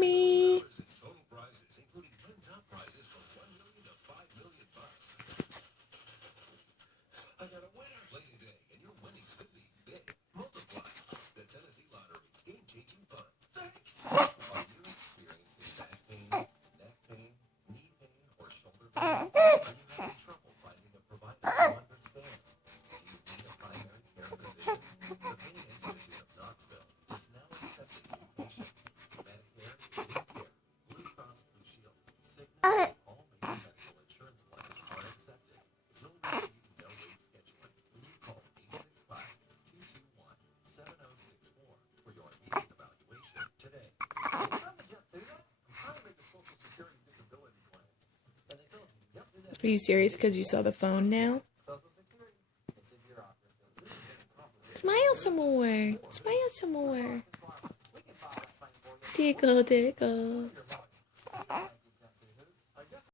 Mommy. Are you serious because you saw the phone now? Smile some more. Smile some more. Tickle, tickle.